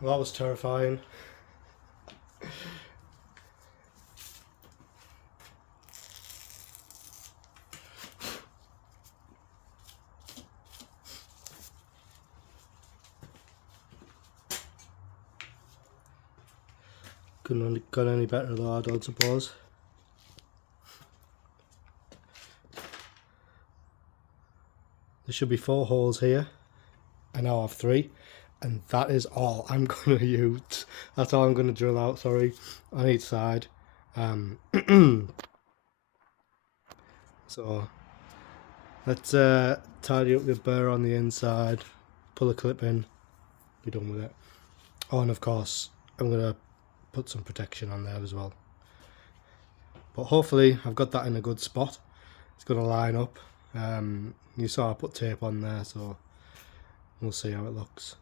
Well, that was terrifying. Couldn't have got any better though, I don't suppose. There should be 4 holes here. I now have 3. And that is all I'm going to use. That's all I'm going to drill out, sorry, on each side. So let's tidy up the burr on the inside, pull a clip in, be done with it. Oh, and of course I'm going to put some protection on there as well. But hopefully I've got that in a good spot. It's going to line up. You saw I put tape on there, so we'll see how it looks.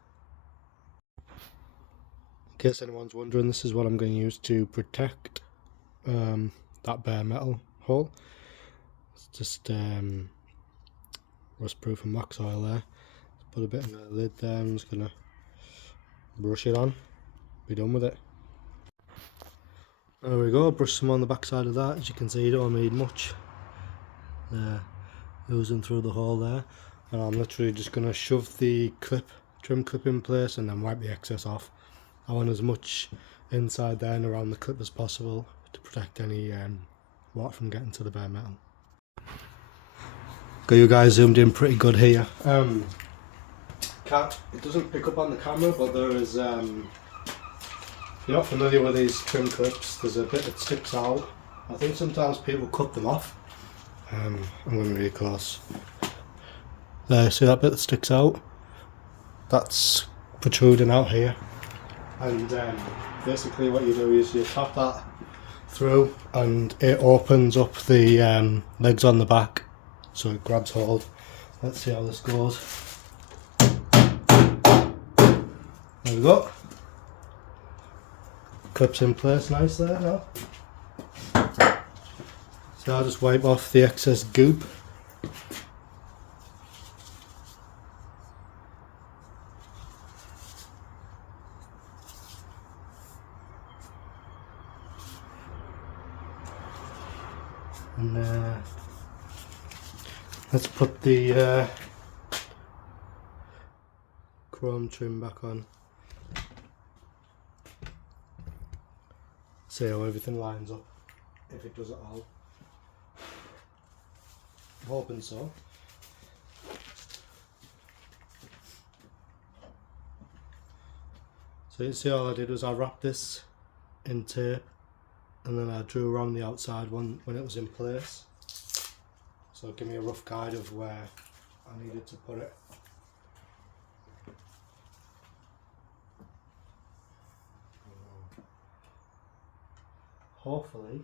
In case anyone's wondering, this is what I'm going to use to protect that bare metal hole. It's just rust proof and wax oil there. Put a bit in the lid there. I'm just going to brush it on, be done with it. There we go, brush some on the back side of that. As you can see, you don't need much there, oozing through the hole there. And I'm literally just going to shove the trim clip in place and then wipe the excess off. I want as much inside there and around the clip as possible to protect any water from getting to the bare metal. Got you guys zoomed in pretty good here. It doesn't pick up on the camera, but there is, if you're not familiar with these trim clips, there's a bit that sticks out. I think sometimes people cut them off. I'm going really close. There, see that bit that sticks out? That's protruding out here. And basically what you do is you tap that through and it opens up the legs on the back, so it grabs hold. Let's see how this goes. There we go. Clips in place nice there now. So I'll just wipe off the excess goop. And let's put the chrome trim back on. See how everything lines up, if it does at all. I'm hoping so. So you see all I did was I wrapped this in tape and then I drew around the outside one when it was in place. So give me a rough guide of where I needed to put it. Hopefully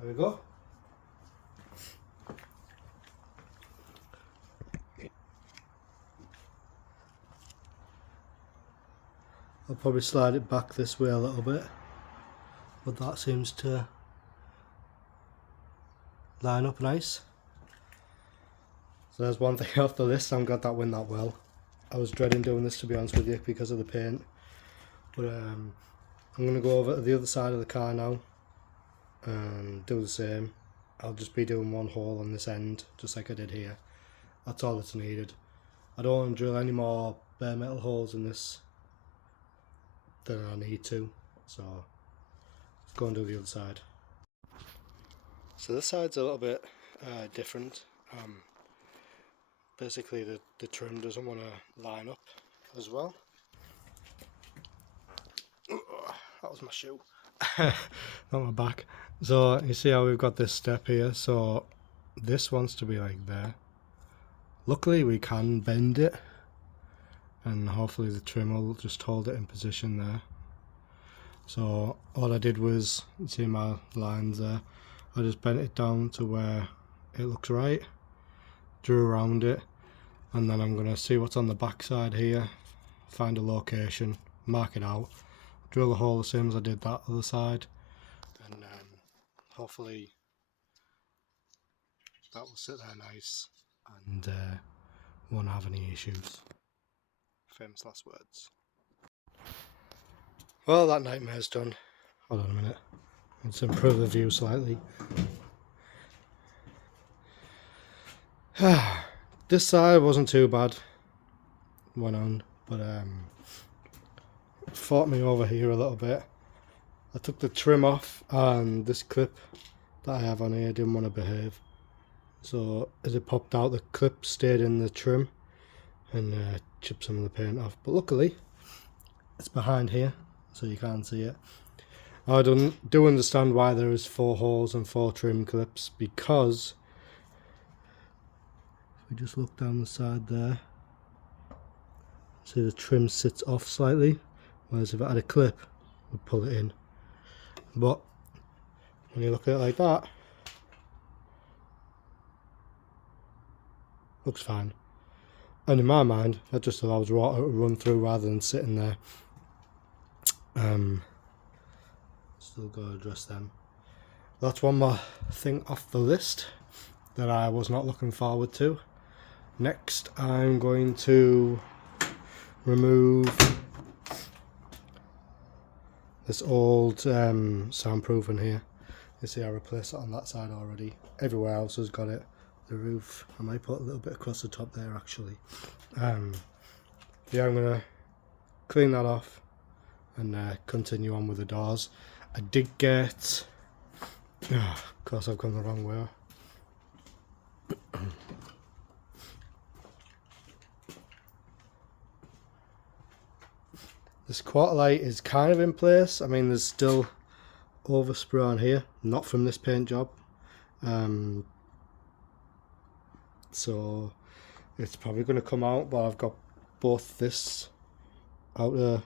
there we go. I'll probably slide it back this way a little bit, but that seems to line up nice. So there's one thing off the list. I'm glad that went that well. I was dreading doing this, to be honest with you, because of the paint. But I'm going to go over to the other side of the car now and do the same. I'll just be doing one hole on this end, just like I did here. That's all that's needed. I don't want to drill any more bare metal holes in this than I need to, so let's go and do the other side. So this side's a little bit different. Basically the trim doesn't want to line up as well. That was my shoe. Not my back. So you see how we've got this step here, so this wants to be like there. Luckily we can bend it and hopefully the trim will just hold it in position there. So all I did was, you see my lines there, I just bent it down to where it looks right, drew around it, and then I'm going to see what's on the back side here, find a location, mark it out, drill a hole the same as I did that other side, and hopefully that will sit there nice and won't have any issues. Famous last words. Well, that nightmare's done. Hold on a minute. Let's improve the view slightly. This side wasn't too bad. Went on, but fought me over here a little bit. I took the trim off, and this clip that I have on here didn't want to behave. So as it popped out, the clip stayed in the trim and chipped some of the paint off. But luckily, it's behind here, so you can't see it. I do understand why there is 4 holes and 4 trim clips, because if we just look down the side there, see the trim sits off slightly, whereas if I had a clip, we'd pull it in. But when you look at it like that, looks fine. And in my mind, that just allows water to run through rather than sitting there. Still got to address them. That's one more thing off the list that I was not looking forward to. Next, I'm going to remove this old soundproofing here. You see I replaced it on that side already. Everywhere else has got it. The roof, I might put a little bit across the top there actually. Yeah, I'm going to clean that off and continue on with the doors. I did get, of course I've gone the wrong way. This quarter light is kind of in place. I mean, there's still overspray on here, not from this paint job. So it's probably going to come out, but I've got both this outer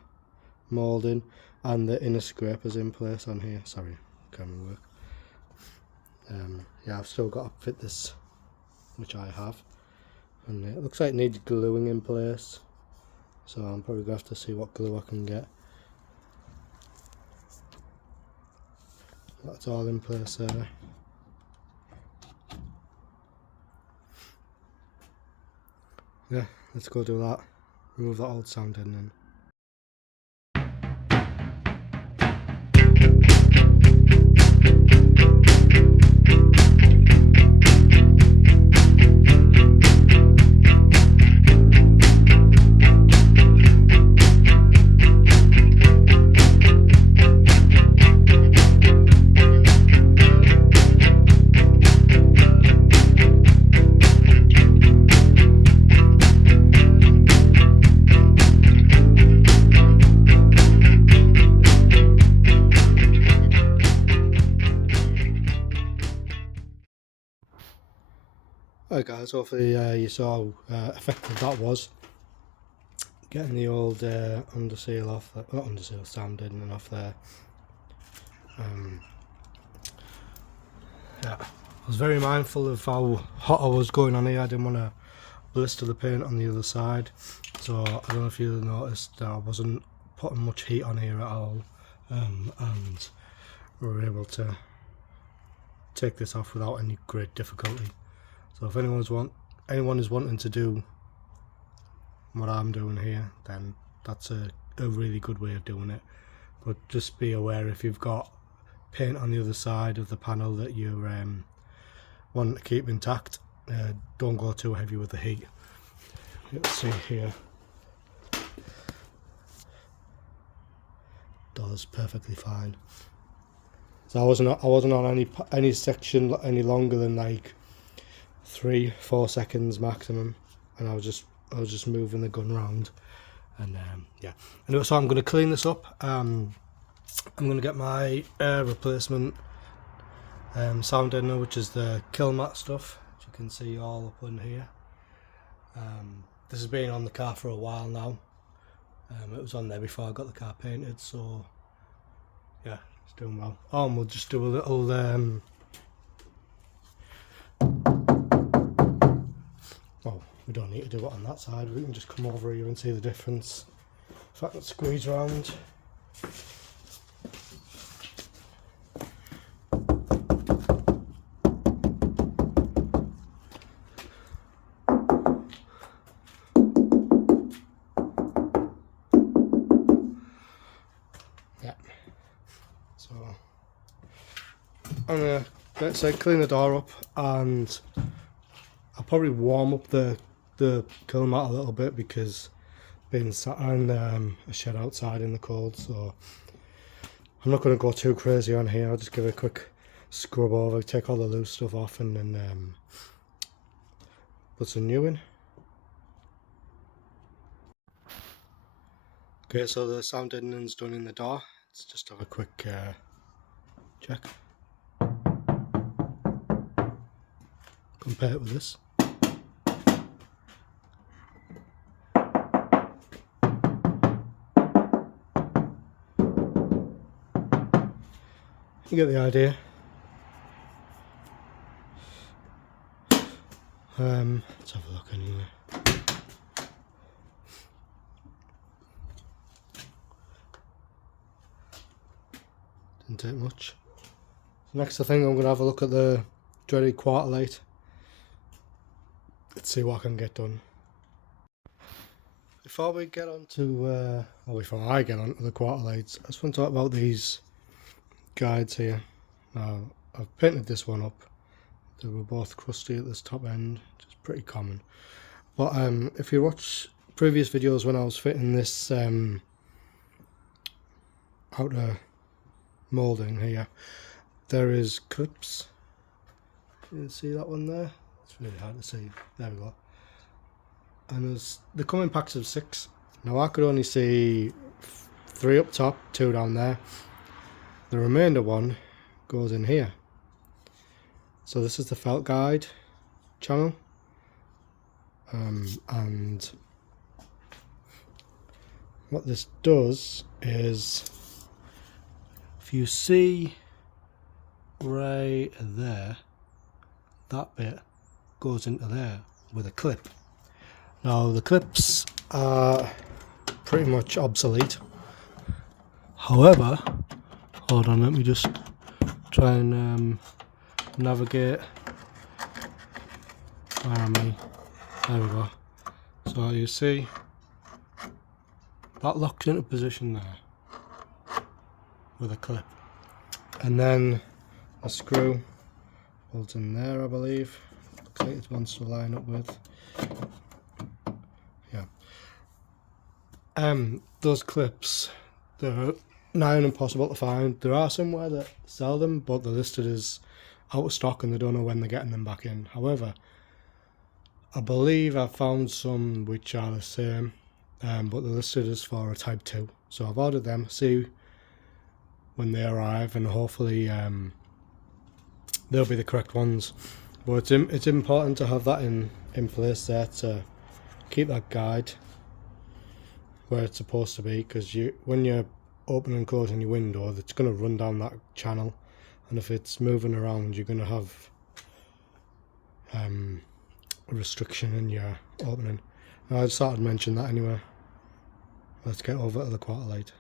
moulding and the inner scrapers in place on here. Sorry, camera work. Yeah, I've still got to fit this, which I have, and it looks like it needs gluing in place, so I'm probably going to have to see what glue I can get. That's all in place there. Yeah, let's go do that. Remove that old sound in then. Hi guys, hopefully you saw how effective that was. Getting the old underseal off, not underseal, sanding and off there. Yeah, I was very mindful of how hot I was going on here. I didn't want to blister the paint on the other side, so I don't know if you noticed that I wasn't putting much heat on here at all, and we were able to take this off without any great difficulty. So if anyone is wanting to do what I'm doing here, then that's a really good way of doing it. But just be aware, if you've got paint on the other side of the panel that you want to keep intact, don't go too heavy with the heat. Let's see here. Does perfectly fine. So I wasn't on any section any longer than like 3-4 seconds maximum, and I was just moving the gun round, and yeah. Anyway, so I'm going to clean this up. I'm going to get my replacement sound deadener, which is the kill mat stuff, which you can see all up in here. This has been on the car for a while now. It was on there before I got the car painted, so yeah, it's doing well. Oh, and we'll just do a little well, we don't need to do it on that side, we can just come over here and see the difference. If I can squeeze around. Yeah. So I'm gonna, let's say, clean the door up, and I'll probably warm up the kill mat a little bit because being sat in a shed outside in the cold, so I'm not going to go too crazy on here. I'll just give it a quick scrub over, take all the loose stuff off, and then put some new in. Okay, so the sound deadening's done in the door. Let's just have a quick check. Compare it with this. You get the idea. Let's have a look anyway. Didn't take much. Next, I think I'm going to have a look at the dreaded quarter light. Let's see what I can get done. Before we get on to, or before I get on to the quarter lights, I just want to talk about these guides here. Now, I've painted this one up. They were both crusty at this top end, which is pretty common. But if you watch previous videos when I was fitting this outer moulding here, there is clips. You can see that one there? It's really hard to see. There we go. And they come in packs of 6. Now I could only see 3 up top, 2 down there. The remainder one goes in here. So this is the felt guide channel, and what this does is, if you see right there, that bit goes into there with a clip. Now the clips are pretty much obsolete. However, hold on, let me just try and navigate. Where am I? There we go. So you see that locks into position there with a clip, and then a screw holds in there, I believe. Looks like it wants to line up with. Yeah. Those clips, they're nigh on impossible to find. There are somewhere that sell them, but they're listed as out of stock and they don't know when they're getting them back in. However, I believe I found some which are the same, but they're listed as for a type 2. So I've ordered them, see when they arrive, and hopefully they'll be the correct ones. But it's important to have that in place there to keep that guide where it's supposed to be, because when you're opening and closing your window, it's going to run down that channel, and if it's moving around, you're going to have a restriction in your opening. Now, I just thought I'd mention that anyway. Let's get over to the quarter light.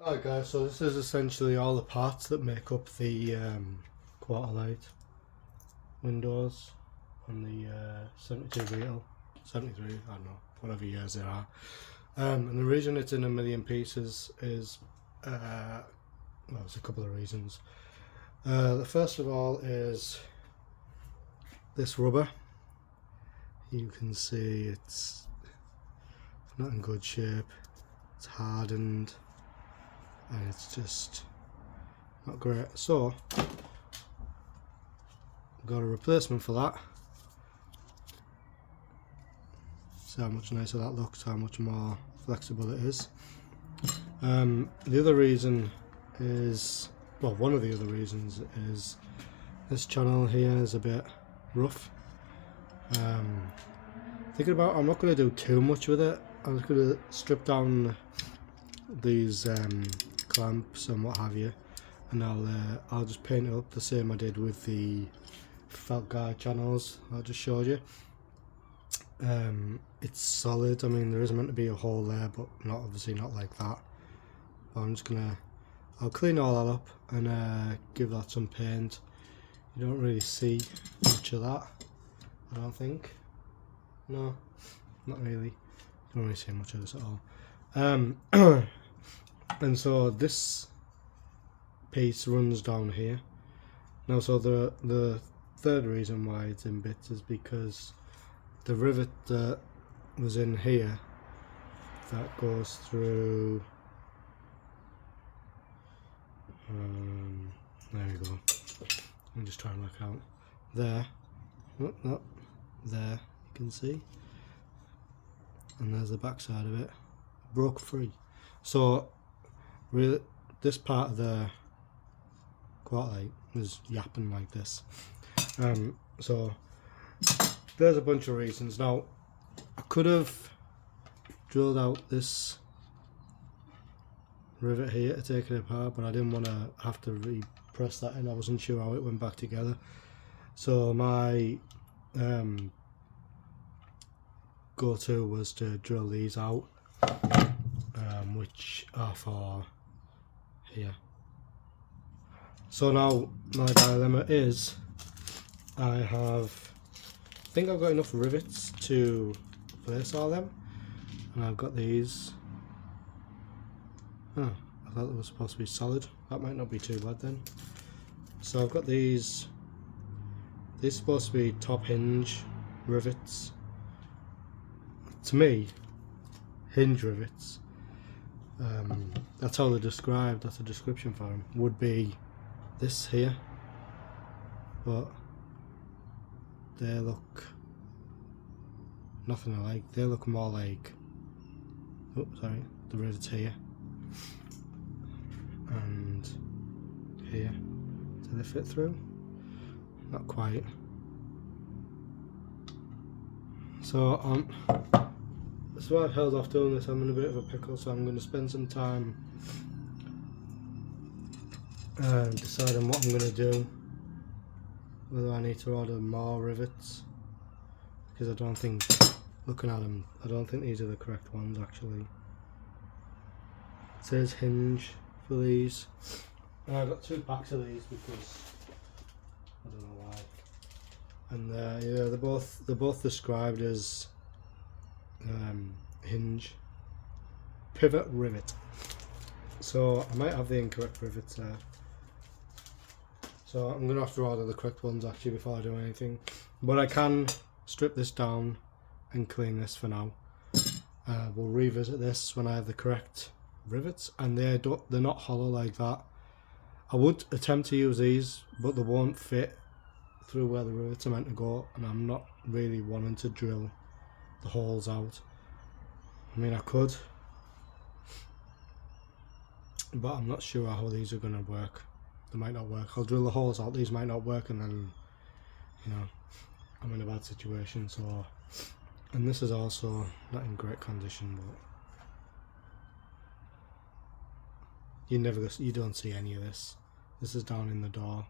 Alright guys, so this is essentially all the parts that make up the quarter light windows on the 72 Beetle, 73, I don't know, whatever years they are. And the reason it's in a million pieces is, well, there's a couple of reasons. The first of all is this rubber. You can see it's not in good shape, it's hardened, and it's just not great. So got a replacement for that. See how much nicer that looks, how much more flexible it is. The other reason is, well, one of the other reasons is this channel here is a bit rough. Thinking about, I'm not going to do too much with it. I'm just going to strip down these clamps and what have you, and I'll just paint it up the same I did with the felt guide channels I just showed you. It's solid. I mean, there is meant to be a hole there, but not obviously not like that. But I'm just I'll clean all that up and give that some paint. You don't really see much of that, I don't think. No, not really. Don't really see much of this at all. And so this piece runs down here. Now, so the third reason why it's in bits is because the rivet that was in here that goes through. There we go. I'm just trying to look out there. No, there you can see, and there's the back side of it. Broke free. So really, this part of the quarterite was yapping like this. So there's a bunch of reasons. Now I could have drilled out this rivet here to take it apart, but I didn't want to have to repress that in. I wasn't sure how it went back together. So my go-to was to drill these out, which are for here. So now my dilemma is I think I've got enough rivets to place all them, and I've got these. Oh, I thought they were supposed to be solid. That might not be too bad then. So I've got these. These are supposed to be top hinge rivets. To me, hinge rivets, that's how they're described, that's a description for them, would be this here, but they look nothing alike. They look more like, oh sorry, the rivets here and here. Do they fit through? Not quite. So that's why I've held off doing this. I'm in a bit of a pickle, so I'm going to spend some time deciding what I'm going to do, whether I need to order more rivets, because I don't think, looking at them, I don't think these are the correct ones actually. It says hinge for these, and I've got 2 packs of these because I don't know why. And yeah, they're both described as hinge pivot rivet. So I might have the incorrect rivets there. So I'm gonna have to order the correct ones actually before I do anything. But I can strip this down and clean this for now. We'll revisit this when I have the correct rivets, and they're not hollow like that. I would attempt to use these, but they won't fit through where the rivets are meant to go, and I'm not really wanting to drill the holes out. I mean, I could, but I'm not sure how these are going to work. They might not work. I'll drill the holes out, these might not work, and then, you know, I'm in a bad situation. So, and this is also not in great condition, but you don't see any of this. This is down in the door.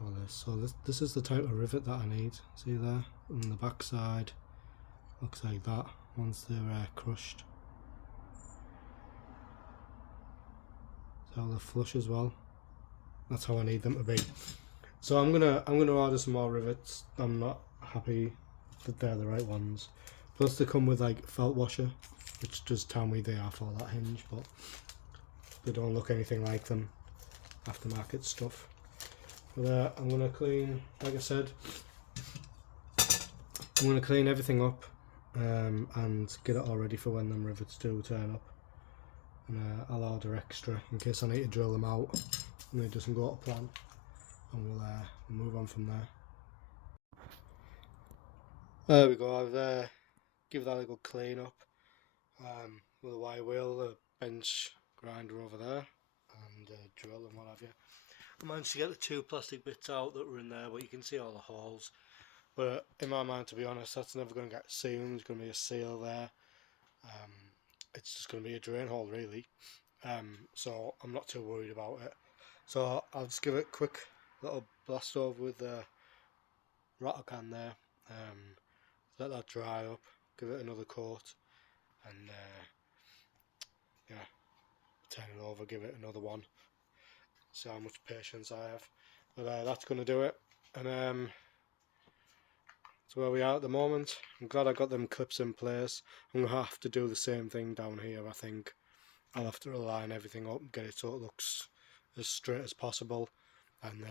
All this. So this is the type of rivet that I need. See there, on the back side, looks like that once they're crushed. So they're flush as well. That's how I need them to be. So I'm gonna order some more rivets. I'm not happy that they're the right ones. Plus they come with like felt washer, which does tell me they are for that hinge, but they don't look anything like them. Aftermarket stuff. But I'm gonna clean, like I said, I'm gonna clean everything up and get it all ready for when them rivets do turn up. And I'll order extra in case I need to drill them out and it doesn't go to plan, and we'll move on from there. There we go. I've give that a good clean up with a wire wheel, the bench grinder over there, and drill and what have you. I managed to get the 2 plastic bits out that were in there, but you can see all the holes. But in my mind, to be honest, that's never going to get sealed. There's going to be a seal there. It's just going to be a drain hole really. So I'm not too worried about it. So I'll just give it a quick little blast over with the rattle can there. Let that dry up. Give it another coat, and yeah, turn it over. Give it another one. See how much patience I have. But that's going to do it. And that's where we are at the moment. I'm glad I got them clips in place. I'm going to have to do the same thing down here, I think. I'll have to line everything up, get it so it looks as straight as possible, and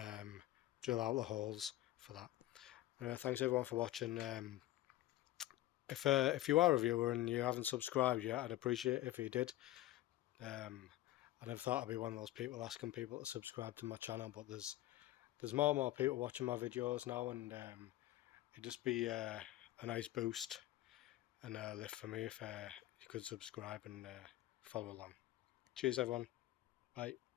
drill out the holes for that. Thanks everyone for watching. If you are a viewer and you haven't subscribed yet, I'd appreciate it if you did. I never thought I'd be one of those people asking people to subscribe to my channel, but there's more and more people watching my videos now, and it'd just be a nice boost and a lift for me if you could subscribe and follow along. Cheers everyone, bye.